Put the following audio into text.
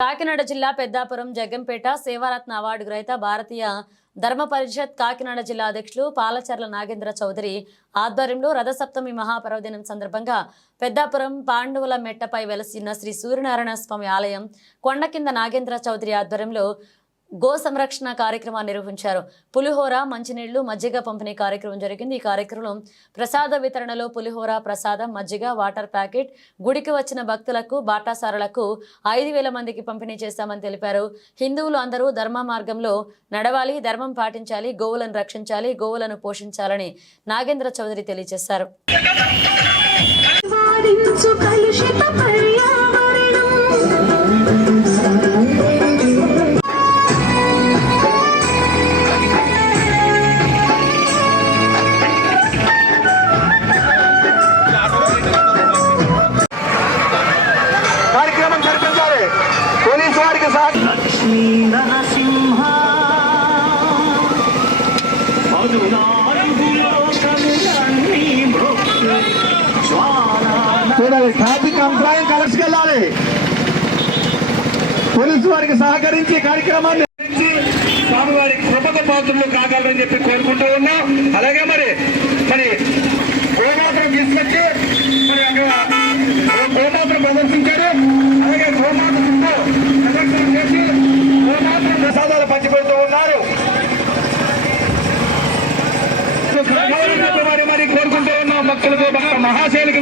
కాకినాడ జిల్లా పెద్దాపురం జగ్గంపేట సేవారత్న అవార్డు గ్రహీత భారతీయ ధర్మ పరిషత్ కాకినాడ జిల్లా అధ్యక్షులు పాలచర్ల నాగేంద్ర చౌదరి ఆధ్వర్యంలో రథసప్తమి మహాపర్వదినం సందర్భంగా పెద్దాపురం పాండవుల మెట్టపై వెలసిన శ్రీ సూర్యనారాయణ స్వామి ఆలయం కొండ కింద నాగేంద్ర చౌదరి ఆధ్వర్యంలో గో సంరక్షణ కార్యక్రమాన్ని నిర్వహించారు. పులిహోర మంచినీళ్ళు మజ్జిగ పంపిణీ కార్యక్రమం జరిగింది. ఈ కార్యక్రమం ప్రసాద వితరణలో పులిహోర ప్రసాదం మజ్జిగ వాటర్ ప్యాకెట్ గుడికి వచ్చిన భక్తులకు బాటాసారులకు ఐదు వేల మందికి పంపిణీ చేస్తామని తెలిపారు. హిందువులు అందరూ ధర్మ మార్గంలో నడవాలి ధర్మం పాటించాలి గోవులను రక్షించాలి గోవులను పోషించాలని నాగేంద్ర చౌదరి తెలియజేశారు. సహా జ్వాలా చూడాలి ట్రాఫిక్ అంతరాయం కలర్స్కి వెళ్ళాలి. పోలీసు వారికి సహకరించి కార్యక్రమాన్ని స్వామివారి కృపక పాత్రలు కాగలరని చెప్పి కోరుకుంటూ ఉన్నాం. అలాగే భక్తులకు భక్త మహాశైలికి